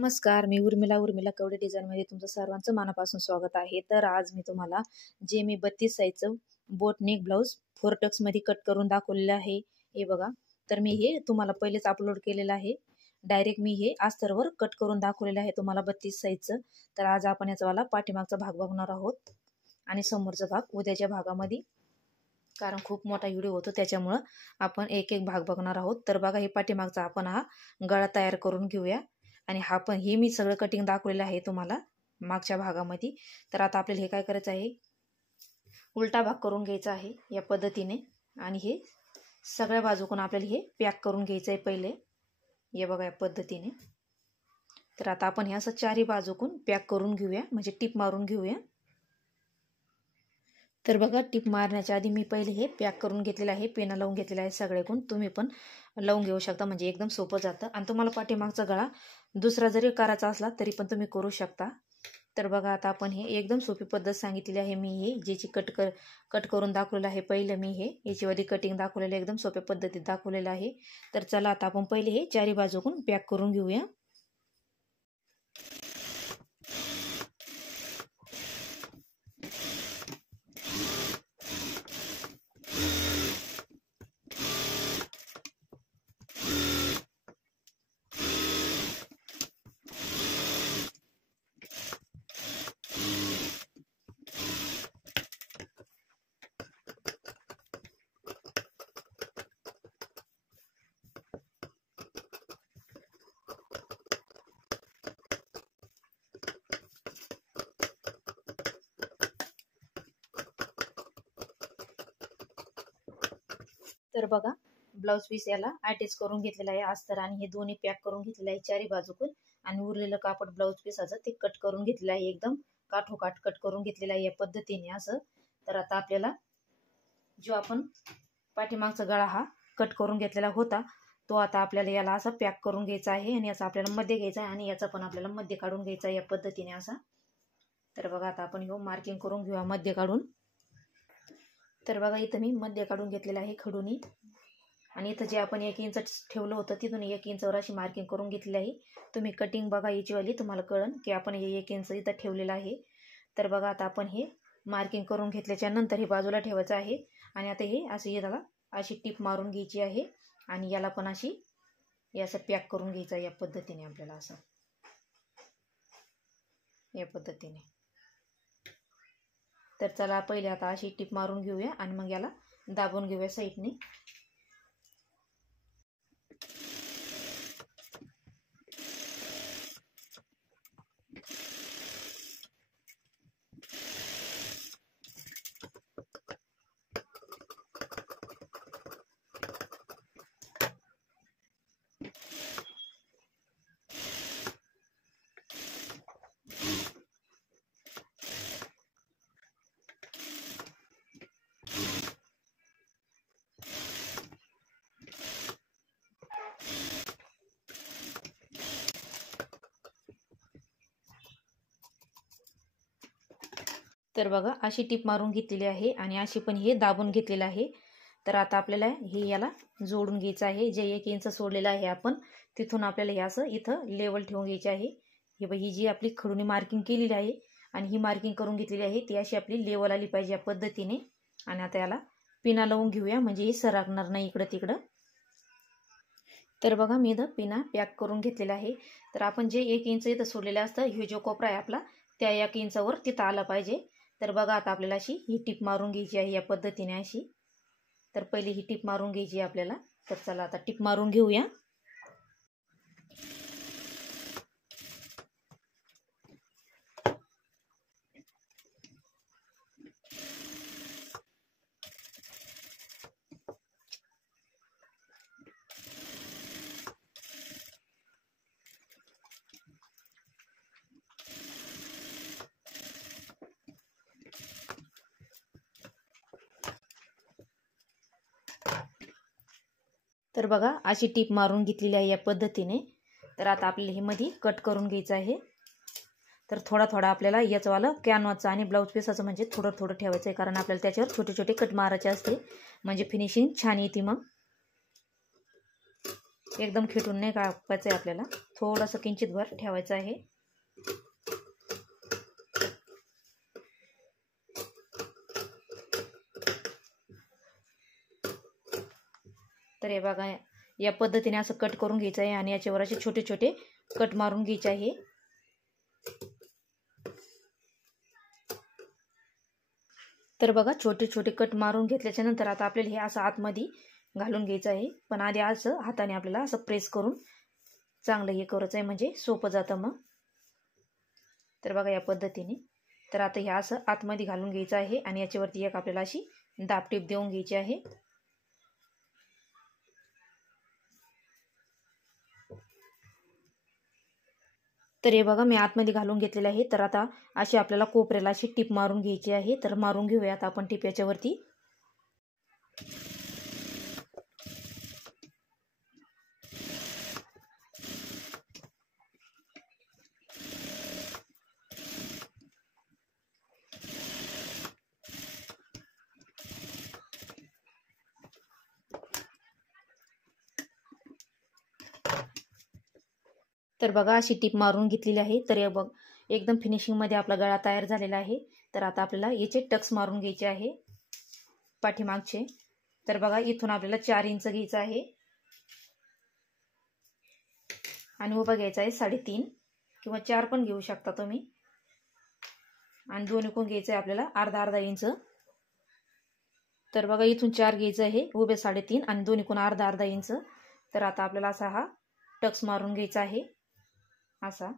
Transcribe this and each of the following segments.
नमस्कार, मी उर्मिला कवडे डिझाईनमध्ये तुमचं सर्वांचं मनापासून स्वागत आहे. तर आज मी तुम्हाला जे मी 32 साईजचं बोट नेक ब्लाऊज 4 टक्समध्ये कट करून दाखवलेलं आहे. हे बघा, तर मी हे तुम्हाला पहिलेच अपलोड केलेलं आहे. डायरेक्ट मी हे अस्तरवर कट करून दाखवलेलं आहे तुम्हाला 32 साईजचं. तर आज आपण याचावाला पाठीमागचा भाग बघणार आहोत आणि समोरचा भाग उद्याच्या भागामध्ये, कारण खूप मोठा व्हिडिओ होतो त्याच्यामुळं आपण एक एक भाग बघणार आहोत. तर बघा, हे पाठीमागचा आपण हा गळा तयार करून घेऊया. आणि हा पण हे मी सगळं कटिंग दाखवलेलं आहे तुम्हाला मागच्या भागामध्ये. तर आता आपल्याला हे काय करायचं आहे, उलटा भाग करून घ्यायचा आहे या पद्धतीने. आणि हे सगळ्या बाजूकडून आपल्याला हे पॅक करून घ्यायचं आहे पहिले. हे बघा या पद्धतीने. तर आता आपण हे असं चारही बाजूकडून पॅक करून घेऊया, म्हणजे टिप मारून घेऊया. तर बघा, टिप मारण्याच्या आधी मी पहिले हे पॅक करून घेतलेलं आहे, पेना लावून घेतलेला आहे सगळेकडून. तुम्ही पण लावून घेऊ शकता, म्हणजे एकदम सोपं जातं. आणि तुम्हाला पाठीमागचा गळा दुसरा जरी करायचा असला तरी पण तुम्ही करू शकता. तर बघा, आता आपण हे एकदम सोपी पद्धत सांगितलेली आहे. मी हे ज्याची कट करून दाखवलेलं आहे पहिलं, मी हे याच्यावरती कटिंग दाखवलेलं एकदम सोप्या पद्धतीत दाखवलेलं आहे. तर चला आता आपण पहिले हे चारी बाजूकडून पॅक करून घेऊया. तर बघा, ब्लाऊज पीस याला अटॅच करून घेतलेला आहे अस्तर, आणि हे दोन्ही पॅक करून घेतलेलं आहे चारी बाजूकडून. आणि उरलेलं कापड ब्लाऊज पीसाचं ते कट करून घेतलेलं आहे, एकदम काठोकाठ कट करून घेतलेलं आहे या पद्धतीने असं. तर आता आपल्याला जो आपण पाठीमागचा गळा हा कट करून घेतलेला होता, तो आता आपल्याला याला असा पॅक करून घ्यायचा आहे. आणि याचा आपल्याला मध्ये घ्यायचा आहे, आणि याचा पण आपल्याला मध्ये काढून घ्यायचा आहे या पद्धतीने असा. तर बघा, आता आपण ह्यो मार्किंग करून घेऊया मध्ये काढून. तर बघा, इथं मी मध्ये काढून घेतलेलं आहे खडूनी. आणि इथं जे आपण 1 इंच ठेवलं होतं तिथून 1 इंचवर अशी मार्किंग करून घेतली आहे. तुम्ही कटिंग बघा याचीवाली, तुम्हाला कळन की आपण हे 1 इंच इथं ठेवलेलं आहे. तर बघा, आता आपण हे मार्किंग करून घेतल्याच्या नंतर हे बाजूला ठेवायचं आहे. आणि आता हे असं याला अशी टिप मारून घ्यायची आहे, आणि याला पण अशी असं पॅक करून घ्यायचं या पद्धतीने आपल्याला असं, या पद्धतीने. तर चला पहिले आता अशी टिप मारून घेऊया, आणि मग याला दाबून घेऊया साईडने. तर बघा, अशी टिप मारून घेतलेली आहे, आणि अशी पण हे दाबून घेतलेलं आहे. तर आता आपल्याला हे याला जोडून घ्यायचं आहे. जे 1 इंच सोडलेलं आहे आपण, तिथून आपल्याला हे असं इथं लेवल ठेवून घ्यायची आहे. हे बघ, ही जी आपली खडूनी मार्किंग केलेली आहे आणि ही मार्किंग करून घेतलेली आहे, ती अशी आपली लेवल आली पाहिजे या पद्धतीने. आणि आता याला पिना लावून घेऊया, म्हणजे हे सरकणार नाही इकडं तिकडं. तर बघा, मी इथं पिना पॅक करून घेतलेला आहे. तर आपण जे 1 इंच इथं सोडलेलं असतं, हे जो कोपरा आहे आपला, त्या 1 इंचावर तिथं आला पाहिजे. तर बघा, आता आपल्याला अशी ही टिप मारून घ्यायची आहे या पद्धतीने अशी. तर पहिली ही टिप मारून घ्यायची आपल्याला. तर चला आता टिप मारून घेऊया. तर बघा, अशी टिप मारून घेतलेली आहे या पद्धतीने. तर आता आपल्याला हे मध्ये कट करून घ्यायचं आहे. तर थोडा थोडा आपल्याला याचंवालं कॅनव्हाचं आणि ब्लाऊज पीसाचं म्हणजे थोडं थोडं ठेवायचं आहे, कारण आपल्याला त्याच्यावर छोटे छोटे कट मारायचे असते, म्हणजे फिनिशिंग छान येते मग. एकदम खेटून नाही कापायचं आहे आपल्याला, थोडंसं किंचित भर ठेवायचं आहे. तर हे बघा, या पद्धतीने असं कट करून घ्यायचं आहे आणि याच्यावर असे छोटे छोटे कट मारून घ्यायचे आहे. तर बघा, छोटे छोटे कट मारून घेतल्याच्या नंतर आता आपल्याला हे असं आतमध्ये घालून घ्यायचं आहे. पण आधी असं हाताने आपल्याला असं प्रेस करून चांगलं हे करायचं आहे, म्हणजे सोपं जातं मग. तर बघा या पद्धतीने. तर आता हे असं आतमध्ये घालून घ्यायचं आहे आणि याच्यावरती एक आपल्याला अशी दाबटीप देऊन घ्यायची आहे. तर हे बघा, मी आतमध्ये घालून घेतलेलं आहे. तर आता अशी आपल्याला कोपऱ्याला अशी टीप मारून घ्यायची आहे. तर मारून घेऊयात आपण टीप याच्यावरती. तर बघा, अशी टीप मारून घेतलेली आहे. तर हे बघ, एकदम फिनिशिंगमध्ये आपला गळा तयार झालेला आहे. तर आता आपल्याला याचे टक्स मारून घ्यायचे आहे पाठीमागचे. तर बघा, इथून आपल्याला 4 इंच घ्यायचं आहे आणि उभा घ्यायचा आहे 3.5 किंवा 4 पण घेऊ शकता तुम्ही. आणि दोन्ही कोण घ्यायचं आहे आपल्याला अर्धा इंच. तर बघा, इथून 4 घ्यायचं आहे, उभे 3.5 आणि दोन्ही कोण अर्धा इंच. तर आता आपल्याला असा हा टक्स मारून घ्यायचा आहे. असा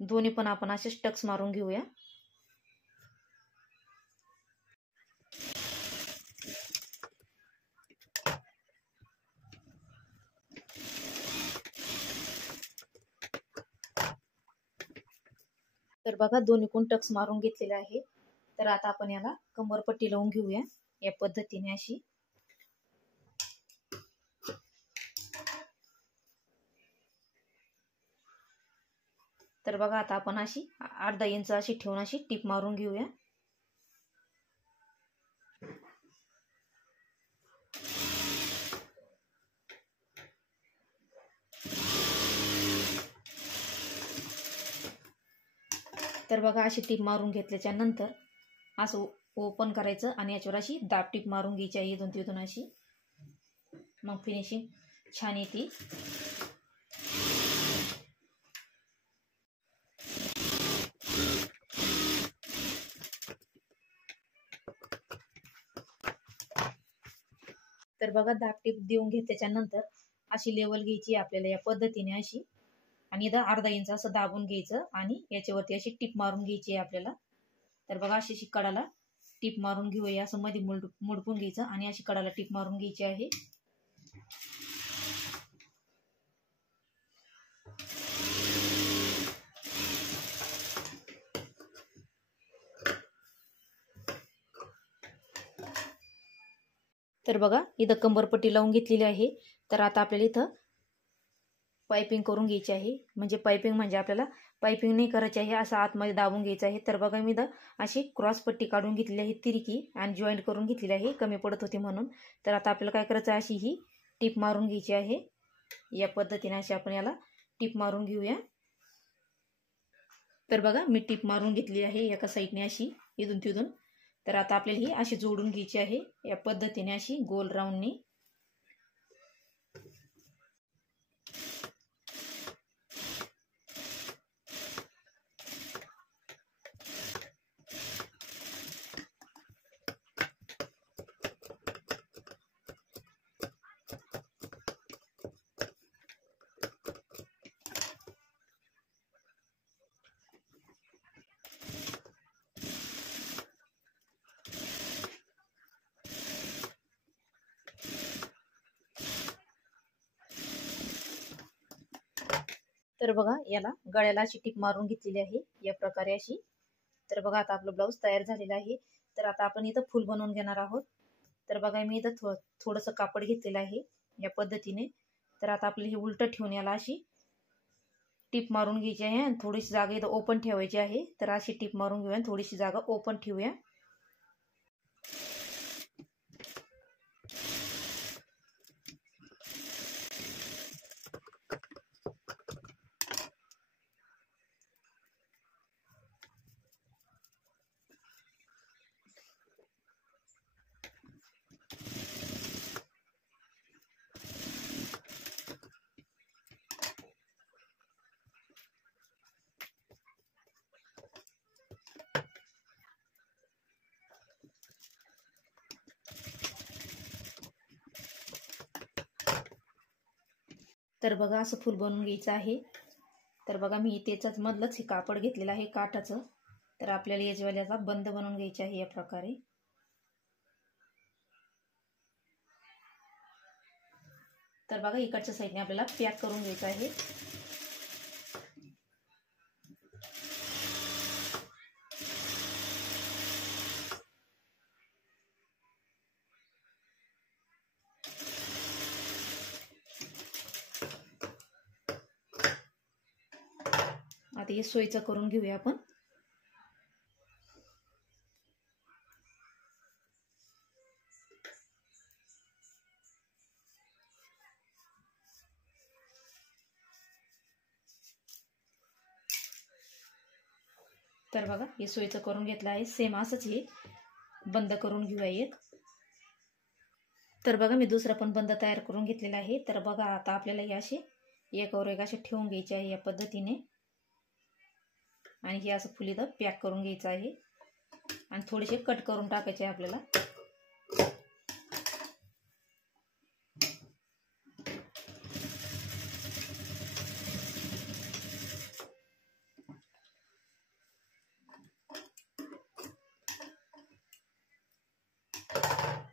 दोन्ही पण आपण असेच टक्स मारून घेऊया. तर बघा, दोन्ही कोण टक्स मारून घेतलेले आहे. तर आता आपण याला कंबरपट्टी लावून घेऊया या पद्धतीने अशी. तर बघा, आता आपण अशी अर्धा इंच अशी ठेवून अशी टीप मारून घेऊया. तर बघा, अशी टीप मारून घेतल्याच्या नंतर असं ओपन करायचं आणि याच्यावर अशी दाब टीप मारून घ्यायची आहे इथून तिथून अशी. मग फिनिशिंग छान येते. तर बघा, दाब टीप देऊन घेतल्याच्या नंतर अशी लेवल घ्यायची आपल्याला या पद्धतीने अशी, आणि इथं अर्धा इंच असं दाबून घ्यायचं आणि याच्यावरती अशी टीप मारून घ्यायची आहे आपल्याला. तर बघा, अशी कडाला टीप मारून घेऊया, असं मध्ये मुडपून घ्यायचं आणि अशी कडाला टीप मारून घ्यायची आहे. तर बघा, इथं कंबरपट्टी लावून घेतलेली आहे. तर आता आपल्याला इथं पायपिंग करून घ्यायची आहे. म्हणजे पायपिंग म्हणजे आपल्याला पायपिंग नाही करायची आहे, असं आतमध्ये दाबून घ्यायचं आहे. तर बघा, मी इथं अशी क्रॉस पट्टी काढून घेतलेली आहे तिरकी आणि जॉईंट करून घेतलेली आहे, कमी पडत होती म्हणून. तर आता आपल्याला काय करायचं आहे, अशी ही टीप मारून घ्यायची आहे. या पद्धतीने अशी आपण याला टीप मारून घेऊया. तर बघा, मी टीप मारून घेतली आहे एका साईडने अशी इथून तिथून. तर आता आपल्याला ही अशी जोडून घ्यायची आहे या पद्धतीने अशी गोल राऊंडने. तर बघा, याला गळ्याला अशी टीप मारून घेतलेली आहे या प्रकारे अशी. तर बघा, आता आपलं ब्लाऊज तयार झालेलं आहे. तर आता आपण इथं फुल बनवून घेणार आहोत. तर बघा, मी इथं थोडंसं कापड घेतलेलं आहे या पद्धतीने. तर आता आपली ही उलट ठेवून याला अशी टीप मारून घ्यायची आहे आणि थोडीशी जागा इथं ओपन ठेवायची आहे. तर अशी टीप मारून घेऊया आणि थोडीशी जागा ओपन ठेवूया. तर बघा असं फूल बनवून घ्यायचं आहे. तर बघा मी त्याच्याच मधलंच हे कापड घेतलेलं आहे काठाचं. तर आपल्याला या ज्वाल्याचा बंद बनवून घ्यायचा आहे या प्रकारे. तर बघा इकडच्या साईडने आपल्याला पॅक करून घ्यायचं आहे. आता हे सोयीचं करून घेऊया आपण. तर बघा हे सोयीचं करून घेतलं आहे. सेम असंच हे बंद करून घेऊया एक. तर बघा मी दुसरा पण बंद तयार करून घेतलेला आहे. तर बघा आता आपल्याला हे असे एकावर एक असे ठेवून घ्यायचे आहे या पद्धतीने. आणि हे असं फुल इथं पॅक करून घ्यायचं आहे आणि थोडेसे कट करून टाकायचे आहे आपल्याला.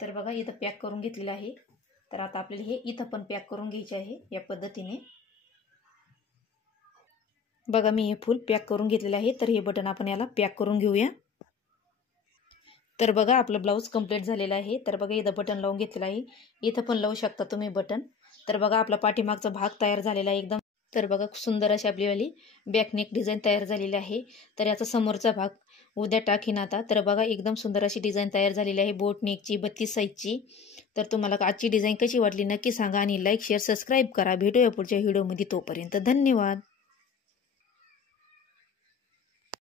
तर बघा इथं पॅक करून घेतलेलं आहे. तर आता आपल्याला हे इथं पण पॅक करून घ्यायचे आहे या पद्धतीने. बघा मी हे फूल पॅक करून घेतलेलं आहे. तर हे बटन आपण याला पॅक करून घेऊया. तर बघा आपलं ब्लाऊज कंप्लीट झालेलं आहे. तर बघा इथं बटन लावून घेतलेलं आहे. इथं पण लावू शकता तुम्ही बटन. तर बघा आपला पाठीमागचा भाग तयार झालेला आहे एकदम. तर बघा सुंदर अशी आपलीवाली बॅकनेक डिझाईन तयार झालेली आहे. तर याचा समोरचा भाग उद्या टाकीन आता. तर बघा एकदम सुंदर अशी डिझाईन तयार झालेली आहे बोट नेकची 32 साईजची. तर तुम्हाला आजची डिझाईन कशी वाटली नक्की सांगा आणि लाईक शेअर सबस्क्राईब करा. भेटूया पुढच्या व्हिडिओमध्ये. तोपर्यंत धन्यवाद.